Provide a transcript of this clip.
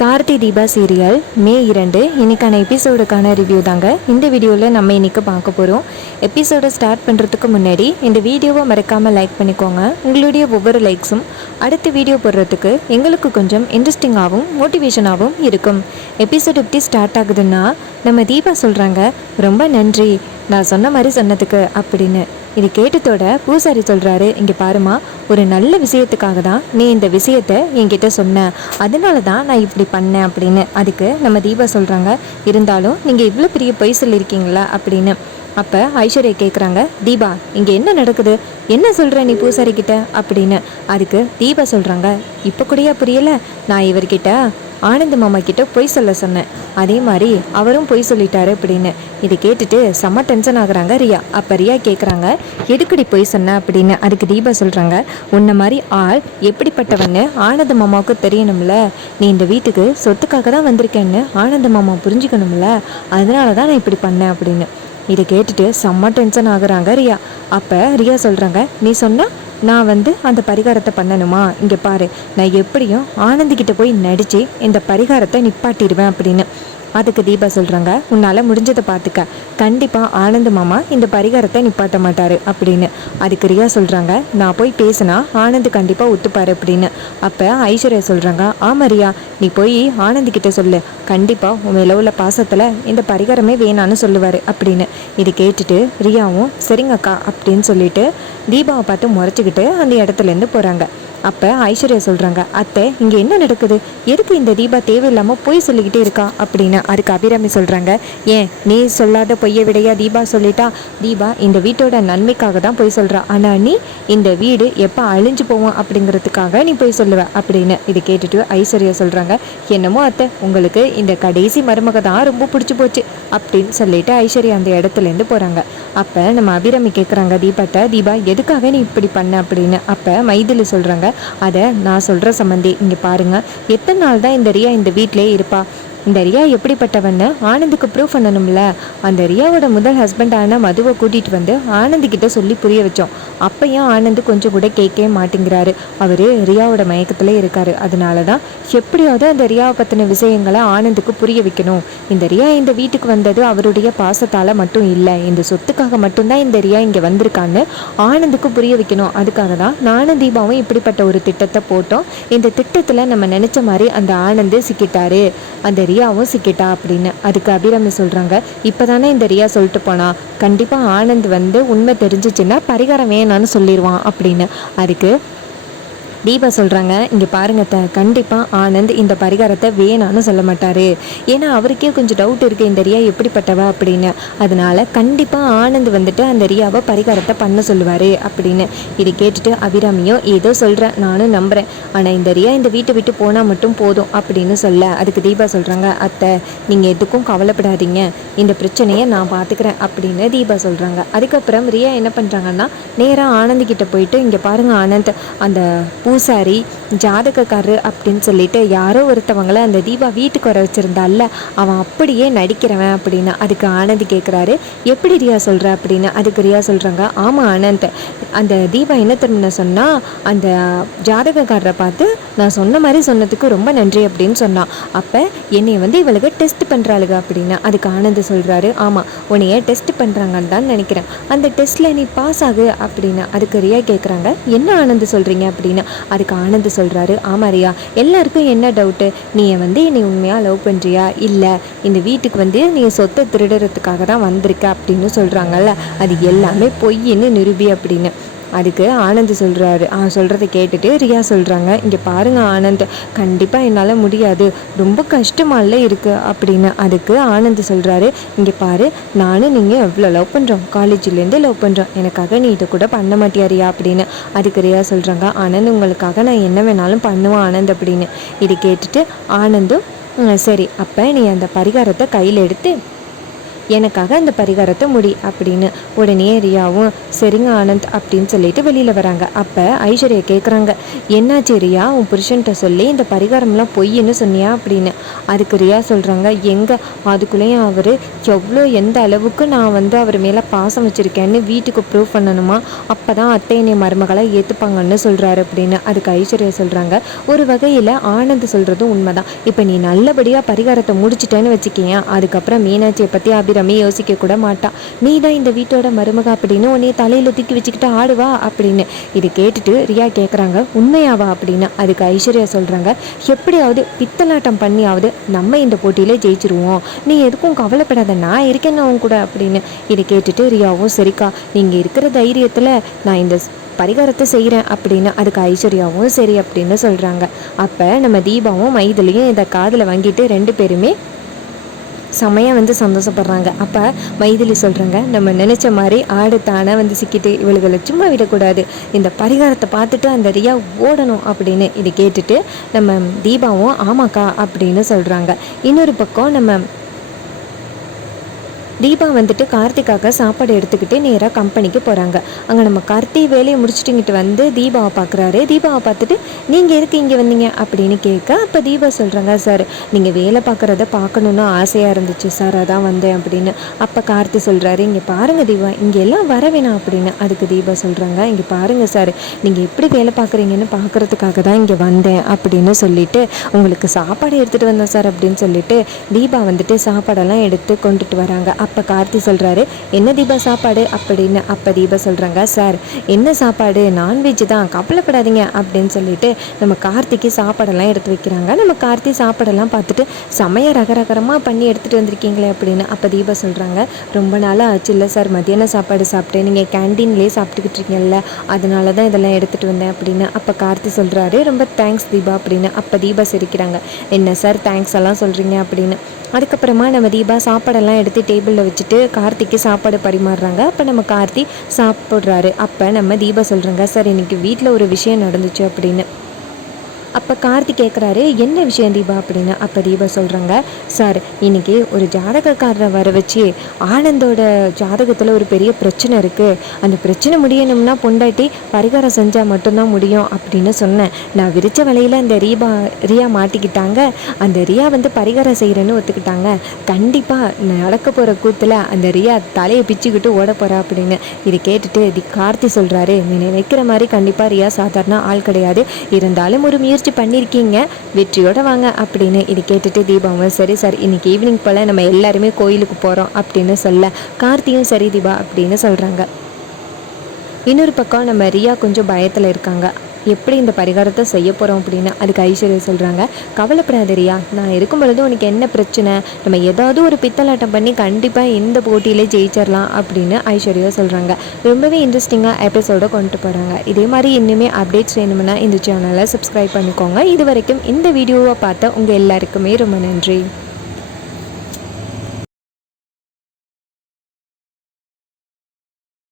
Karthi Deepa serial மே 2 இன்னைக்கான எபிசோடுக்கான review தாங்க இந்த வீடியோவில் நம்ம இன்னைக்கு பார்க்க போகிறோம். எபிசோடை ஸ்டார்ட் பண்ணுறதுக்கு முன்னாடி இந்த வீடியோவை மறக்காமல் லைக் பண்ணிக்கோங்க. உங்களுடைய ஒவ்வொரு லைக்ஸும் அடுத்த வீடியோ போடுறதுக்கு எங்களுக்கு கொஞ்சம் இன்ட்ரெஸ்டிங்காகவும் மோட்டிவேஷனாகவும் இருக்கும். எபிசோட் எப்படி ஸ்டார்ட் ஆகுதுன்னா, நம்ம தீபா சொல்கிறாங்க, ரொம்ப நன்றி நான் சொன்ன மாதிரி சொன்னதுக்கு அப்படின்னு. இது கேட்டதோட பூசாரி சொல்கிறாரு, இங்கே பாருமா, ஒரு நல்ல விஷயத்துக்காக தான் நீ இந்த விஷயத்தை என்கிட்ட சொன்ன, அதனால தான் நான் இப்படி பண்ணேன் அப்படின்னு. அதுக்கு நம்ம தீபா சொல்கிறாங்க, இருந்தாலும் நீங்கள் இவ்வளோ பெரிய பொய் சொல்லியிருக்கீங்களா அப்படின்னு. அப்போ ஐஸ்வர்யா கேட்குறாங்க, தீபா இங்கே என்ன நடக்குது, என்ன சொல்கிற நீ பூசாரிக்கிட்ட அப்படின்னு. அதுக்கு தீபா சொல்கிறாங்க, இப்போ கூடயா புரியலை, நான் இவர்கிட்ட ஆனந்த் மாமா கிட்ட பொய் சொல்ல சொன்னேன், அதே மாதிரி அவரும் பொய் சொல்லிட்டாரு அப்படின்னு. இது கேட்டுட்டு செம்ம டென்ஷன் ஆகுறாங்க ரியா. அப்போ ரியா கேட்குறாங்க, எதுக்கடி பொய் சொன்ன அப்படின்னு. அதுக்கு தீபா சொல்கிறாங்க, உன்ன மாதிரி ஆள் எப்படிப்பட்டவன்னு ஆனந்த் மாமாவுக்கு தெரியணும்ல, நீ இந்த வீட்டுக்கு சொத்துக்காக தான் வந்திருக்கேன்னு ஆனந்த் மாமா புரிஞ்சுக்கணும்ல, அதனால தான் நான் இப்படி பண்ணேன் அப்படின்னு. இதை கேட்டுட்டு செம்ம டென்ஷன் ஆகுறாங்க ரியா. அப்போ ரியா சொல்கிறாங்க, நீ சொன்னால் நான் அந்த பரிகாரத்தை பண்ணணுமா, இங்கே பாரு, நான் எப்படியும் ஆனந்திக்கிட்ட போய் நடித்து இந்த பரிகாரத்தை நிப்பாட்டிடுவேன் அப்படின்னு. அதுக்கு தீபா சொல்கிறாங்க, உன்னால் முடிஞ்சதை பார்த்துக்க, கண்டிப்பாக ஆனந்த் மாமா இந்த பரிகாரத்தை நிப்பாட்ட மாட்டார் அப்படின்னு. அதுக்கு ரியா சொல்கிறாங்க, நான் போய் பேசினா ஆனந்த் கண்டிப்பாக ஒத்துப்பார் அப்படின்னு. அப்போ ஐஸ்வர்யா சொல்கிறாங்க, ஆமாம் ரியா, நீ போய் ஆனந்திக்கிட்ட சொல்லு, கண்டிப்பாக உன் மேலே உள்ள பாசத்தில் இந்த பரிகாரமே வேணான்னு சொல்லுவார் அப்படின்னு. இது கேட்டுட்டு ரியாவும் சரிங்கக்கா அப்படின்னு சொல்லிட்டு தீபாவை பார்த்து முறைச்சிக்கிட்டு அந்த இடத்துலேருந்து போகிறாங்க. அப்போ ஐஸ்வர்யா சொல்கிறாங்க, அத்தை இங்கே என்ன நடக்குது, எதுக்கு இந்த தீபா தேவையில்லாமல் பொய் சொல்லிக்கிட்டே இருக்கா அப்படின்னு. அதுக்கு அபிராமி சொல்கிறாங்க, ஏன் நீ சொல்லாத பொய்யை விடையா தீபா சொல்லிட்டா, தீபா இந்த வீட்டோட நன்மைக்காக தான் பொய் சொல்கிறா, ஆனால் நீ இந்த வீடு எப்போ அழிஞ்சு போவோம் அப்படிங்கிறதுக்காக நீ பொய் சொல்லுவ அப்படின்னு. இது கேட்டுட்டு ஐஸ்வர்யா சொல்கிறாங்க, என்னமோ அத்தை உங்களுக்கு இந்த கடைசி மருமக தான் ரொம்ப பிடிச்சி போச்சு அப்படின்னு சொல்லிட்டு ஐஸ்வர்யா அந்த இடத்துலேருந்து போகிறாங்க. அப்போ நம்ம அபிராமி கேட்குறாங்க தீபாட்ட, தீபா எதுக்காக நீ இப்படி பண்ண அப்படின்னு. அப்போ மைதிலி சொல்கிறாங்க, அதை நான் சொல்கிற சம்மந்தி, இங்கே பாருங்கள், எத்தனை நாள் தான் இந்த ரியா இந்த வீட்டிலே இருப்பா, இந்த ரியா எப்படிப்பட்டவன்னு ஆனந்துக்கு ப்ரூவ் பண்ணணும்ல. அந்த ரியாவோட முதல் ஹஸ்பண்டான மதுவை கூட்டிகிட்டு வந்து ஆனந்துக்கிட்ட சொல்லி புரிய வச்சோம், அப்பையும் ஆனந்து கொஞ்சம் கூட கேட்கவே மாட்டேங்கிறாரு, அவர் ரியாவோட மயக்கத்தில் இருக்காரு, அதனால தான் எப்படியாவது அந்த ரியாவை பற்றின விஷயங்களை ஆனந்துக்கு புரிய வைக்கணும். இந்த ரியா இந்த வீட்டுக்கு வந்தது அவருடைய பாசத்தால் மட்டும் இல்லை, இந்த சொத்துக்காக மட்டும்தான் இந்த ரியா இங்கே வந்திருக்கான்னு ஆனந்துக்கு புரிய வைக்கணும். அதுக்காக தான் நானும் தீபாவும் இப்படிப்பட்ட ஒரு திட்டத்தை போட்டோம். இந்த திட்டத்தில் நம்ம நினச்ச மாதிரி அந்த ஆனந்து சிக்கிட்டாரு, அந்த ரியாவும் சிக்கிட்டா அப்படின்னு. அதுக்கு அபிராமி சொல்கிறாங்க, இப்போ தானே இந்த ரியா சொல்லிட்டு போனா, கண்டிப்பாக ஆனந்த் உண்மை தெரிஞ்சிச்சுன்னா பரிகாரம் வேணான்னு சொல்லிடுவான் அப்படின்னு. அதுக்கு தீபா சொல்கிறாங்க, இங்கே பாருங்க, கண்டிப்பாக ஆனந்த் இந்த பரிகாரத்தை வேணான்னு சொல்ல மாட்டார், ஏன்னா அவருக்கே கொஞ்சம் டவுட் இருக்குது இந்த ரியா எப்படிப்பட்டவ அப்படின்னு. அதனால் கண்டிப்பாக ஆனந்த் அந்த ரியாவை பரிகாரத்தை பண்ண சொல்லுவார் அப்படின்னு. இது கேட்டுட்டு அபிராமியும், ஏதோ சொல்கிறேன் நானும் நம்புகிறேன், ஆனால் இந்த ரியா இந்த வீட்டை விட்டு போனால் மட்டும் போதும் அப்படின்னு சொல்ல. அதுக்கு தீபா சொல்கிறாங்க, அத்தை நீங்கள் எதுக்கும் கவலைப்படாதீங்க, இந்த பிரச்சனையை நான் பார்த்துக்கிறேன் அப்படின்னு தீபா சொல்கிறாங்க. அதுக்கப்புறம் ரியா என்ன பண்ணுறாங்கன்னா, நேராக ஆனந்திக்கிட்ட போயிட்டு, இங்கே பாருங்கள் ஆனந்த், அந்த பூசாரி ஜாதகக்காரரு அப்படின்னு சொல்லிட்டு யாரோ ஒருத்தவங்களை அந்த தீபா வீட்டுக்கு வர வச்சுருந்தால, அவன் அப்படியே நடிக்கிறவன் அப்படின்னு. அதுக்கு ஆனந்த் கேட்குறாரு, எப்படி ரியா சொல்கிற அப்படின்னு. அதுக்கு ரியா சொல்கிறாங்க, ஆமாம் ஆனந்த், அந்த தீபா என்ன திரும்ப சொன்னால், அந்த ஜாதகக்காரரை பார்த்து நான் சொன்ன மாதிரி சொன்னதுக்கு ரொம்ப நன்றி அப்படின்னு சொன்னான், அப்போ என்னை இவளுக்கு டெஸ்ட் பண்ணுறாளுங்க அப்படின்னு. அதுக்கு ஆனந்த் சொல்கிறாரு, ஆமாம் உன்னைய டெஸ்ட் பண்ணுறாங்கன்னு தான் நினைக்கிறேன், அந்த டெஸ்ட்டில் நீ பாஸ் ஆகு அப்படின்னு. அதுக்கு ரியா கேட்குறாங்க, என்ன ஆனந்த் சொல்கிறீங்க அப்படின்னு. அதுக்கு ஆனந்த் சொல்கிறாரு, ஆமாம் ரியா, எல்லாருக்கும் என்ன டவுட்டு, நீ என்னை உண்மையாக லவ் பண்ணுறியா, இல்லை இந்த வீட்டுக்கு நீ சொத்தை திருடுறதுக்காக தான் வந்திருக்க அப்படின்னு சொல்கிறாங்கல்ல, அது எல்லாமே பொய்ன்னு நிரூபி அப்படின்னு. அதுக்கு ஆனந்த் சொல்கிறாரு, சொல்கிறத கேட்டுட்டு ரியா சொல்கிறாங்க, இங்கே பாருங்கள் ஆனந்த், கண்டிப்பாக என்னால் முடியாது, ரொம்ப கஷ்டமால இருக்குது அப்படின்னு. அதுக்கு ஆனந்த் சொல்கிறாரு, இங்கே பாரு, நானும் நீங்கள் எவ்வளோ லவ் பண்ணுறோம், காலேஜ்லேருந்து லவ் பண்ணுறோம், எனக்காக நீ இதை கூட பண்ண மாட்டியா ரியா அப்படின்னு. அதுக்கு ரியா சொல்கிறாங்க, ஆனந்த் உங்களுக்காக நான் என்ன வேணாலும் பண்ணுவேன் ஆனந்த் அப்படின்னு. இது கேட்டுட்டு ஆனந்தும், சரி அப்போ நீ அந்த பரிகாரத்தை கையில் எடுத்து எனக்காக அந்த பரிகாரத்தை முடி அப்படின்னு. உடனே ரியாவும் சரிங்க ஆனந்த் அப்படின்னு சொல்லிட்டு வெளியில் வராங்க. அப்போ ஐஸ்வர்யா கேட்குறாங்க, என்னாச்சு ரியா, உன் புருஷன்கிட்ட சொல்லி இந்த பரிகாரம்லாம் பொய்ன்னு சொன்னியா அப்படின்னு. அதுக்கு ரியா சொல்கிறாங்க, எங்கே அதுக்குள்ளேயும் அவர் எவ்வளோ எந்த அளவுக்கு நான் அவர் மேலே பாசம் வச்சுருக்கேன்னு வீட்டுக்கு ப்ரூவ் பண்ணணுமா, அப்போ தான் அத்தை என்னை மருமகளை ஏற்றுப்பாங்கன்னு சொல்கிறாரு அப்படின்னு. அதுக்கு ஐஸ்வர்யா சொல்கிறாங்க, ஒரு வகையில் ஆனந்த் சொல்கிறதும் உண்மைதான். இப்போ நீ நல்லபடியாக பரிகாரத்தை முடிச்சிட்டேன்னு வச்சுக்கேன், அதுக்கப்புறம் மீனாட்சியை பற்றி அபிராமி யோசிக்க கூட மாட்டா. நீ தான் இந்த வீட்டோட மருமக அப்படின்னு உன்னைய தலையில் தூக்கி வச்சுக்கிட்டு ஆடுவா அப்படின்னு. இது கேட்டுட்டு ரியா கேட்குறாங்க, உண்மையாவா அப்படின்னு. அதுக்கு ஐஸ்வர்யா சொல்கிறாங்க, எப்படியாவது பித்தலாட்டம் பண்ணியாவது நம்ம இந்த போட்டியில் ஜெயிச்சிருவோம், நீ எதுக்கும் கவலைப்படாத, நான் இருக்கேன்னு அவன் கூட அப்படின்னு. இதை கேட்டுட்டு ரியாவும், சரிக்கா நீங்கள் இருக்கிற தைரியத்தில் நான் இந்த பரிகாரத்தை செய்கிறேன் அப்படின்னு. அதுக்கு ஐஸ்வர்யாவும் சரி அப்படின்னு சொல்கிறாங்க. அப்போ நம்ம தீபாவும் மைதிலையும் இதை காதில் வாங்கிட்டு ரெண்டு பேருமே செமையாக சந்தோஷப்படுறாங்க. அப்போ மைதிலி சொல்கிறாங்க, நம்ம நினச்ச மாதிரி ஆடு தானே சிக்கிட்டு இவளுகளை சும்மா விடக்கூடாது, இந்த பரிகாரத்தை பார்த்துட்டு அந்த ரியா ஓடணும் அப்படின்னு. இதை கேட்டுட்டு நம்ம தீபாவும் ஆமாக்கா அப்படின்னு சொல்கிறாங்க. இன்னொரு பக்கம் நம்ம தீபா கார்த்திக்காக சாப்பாடு எடுத்துக்கிட்டு நேராக கம்பெனிக்கு போகிறாங்க. அங்கே நம்ம கார்த்தி வேலையை முடிச்சுட்டுங்கிட்டு தீபாவை பார்க்குறாரு. தீபாவை பார்த்துட்டு, நீங்கள் எதுக்கு இங்கே வந்தீங்க அப்படின்னு கேட்க, அப்போ தீபா சொல்கிறாங்க, சார் நீங்கள் வேலை பார்க்குறத பார்க்கணுன்னு ஆசையாக இருந்துச்சு சார், அதான் வந்தேன் அப்படின்னு. அப்போ கார்த்தி சொல்கிறாரு, இங்கே பாருங்கள் தீபா, இங்கே எல்லாம் வர வேணாம் அப்படின்னு. அதுக்கு தீபா சொல்கிறாங்க, இங்கே பாருங்கள் சார், நீங்கள் எப்படி வேலை பார்க்குறீங்கன்னு பார்க்குறதுக்காக தான் இங்கே வந்தேன் அப்படின்னு சொல்லிட்டு உங்களுக்கு சாப்பாடு எடுத்துகிட்டு வந்தேன் சார் அப்படின்னு சொல்லிட்டு தீபா சாப்பாடெல்லாம் எடுத்து கொண்டுட்டு வராங்க. அப்போ கார்த்தி சொல்கிறாரு, என்ன தீபா சாப்பாடு அப்படின்னு. அப்போ தீபா சொல்கிறாங்க, சார் என்ன சாப்பாடு, நான்வெஜ் தான், கவலைப்படாதீங்க அப்படின்னு சொல்லிட்டு நம்ம கார்த்திக்கு சாப்பாடெல்லாம் எடுத்து வைக்கிறாங்க. நம்ம கார்த்தி சாப்பாடெல்லாம் பார்த்துட்டு செமையாக ரகரகரமாக பண்ணி எடுத்துகிட்டு வந்திருக்கீங்களே அப்படின்னு. அப்போ தீபா சொல்கிறாங்க, ரொம்ப நாளாக ஆச்சு இல்லை சார் மத்தியான சாப்பாடு சாப்பிட்டு, நீங்கள் கேன்டீன்லேயே சாப்பிட்டுக்கிட்டு இருக்கீங்கல்ல, அதனால தான் இதெல்லாம் எடுத்துகிட்டு வந்தேன் அப்படின்னு. அப்போ கார்த்தி சொல்கிறாரு, ரொம்ப தேங்க்ஸ் தீபா அப்படின்னு. அப்போ தீபா சிரிக்கிறாங்க, என்ன சார் தேங்க்ஸ் எல்லாம் சொல்கிறீங்க அப்படின்னு. அதுக்கப்புறமா நம்ம தீபா சாப்பாடெல்லாம் எடுத்து டேபிளில் வச்சுட்டு கார்த்திக்கு சாப்பாடு பரிமாறுறாங்க. அப்போ நம்ம கார்த்தி சாப்பிட்றாரு. அப்போ நம்ம தீபா சொல்கிறாங்க, சார் இன்னைக்கு வீட்டில் ஒரு விஷயம் நடந்துச்சு அப்படின்னு. அப்போ கார்த்தி கேட்குறாரு, என்ன விஷயம் தீபா அப்படின்னு. அப்போ தீபா சொல்கிறாங்க, சார் இன்றைக்கி ஒரு ஜாதகக்காரரை வர வச்சு ஆனந்தோட ஜாதகத்தில் ஒரு பெரிய பிரச்சனை இருக்குது, அந்த பிரச்சனை முடியணும்னா பொண்டாட்டி பரிகாரம் செஞ்சால் மட்டும்தான் முடியும் அப்படின்னு சொன்னேன். நான் விரிச்ச வலையில் அந்த ரியா மாட்டிக்கிட்டாங்க. அந்த ரியா பரிகாரம் செய்கிறேன்னு ஒத்துக்கிட்டாங்க. கண்டிப்பாக நடக்க போகிற கூத்தில் அந்த ரியா தலையை பிச்சுக்கிட்டு ஓட போகிறா அப்படின்னு. இதை கேட்டுட்டு கார்த்தி சொல்கிறாரு, நீ நினைக்கிற மாதிரி கண்டிப்பாக ரியா சாதாரண ஆள் கிடையாது, இருந்தாலும் ஒரு முயற்சி பண்ணியிருக்கீங்க, வெற்றியோட வாங்க அப்படின்னு. இது கேட்டுட்டு தீபாவும், சரி சார் இன்னைக்கு ஈவினிங் போல் நம்ம எல்லாருமே கோயிலுக்கு போகிறோம் அப்படின்னு சொல்ல கார்த்தியும் சரி தீபா அப்படின்னு சொல்கிறாங்க. இன்னொரு பக்கம் நம்ம ரியா கொஞ்சம் பயத்தில் இருக்காங்க, எப்படி இந்த பரிகாரத்தை செய்ய போகிறோம் அப்படின்னு. அதுக்கு ஐஸ்வர்யா சொல்கிறாங்க, கவலைப்படாத ரியா, நான் இருக்கும் பொழுது உனக்கு என்ன பிரச்சனை, நம்ம ஏதாவது ஒரு பித்தலாட்டம் பண்ணி கண்டிப்பாக இந்த போட்டியிலே ஜெயிச்சிடலாம் அப்படின்னு ஐஸ்வர்யா சொல்கிறாங்க. ரொம்பவே இன்ட்ரெஸ்டிங்காக எபிசோடை கொண்டு போகிறாங்க. இதே மாதிரி இன்னுமே அப்டேட்ஸ் வேணும்னா இந்த சேனலை சப்ஸ்கிரைப் பண்ணிக்கோங்க. இது வரைக்கும் இந்த வீடியோவை பார்த்த உங்கள் எல்லாருக்குமே ரொம்ப நன்றி.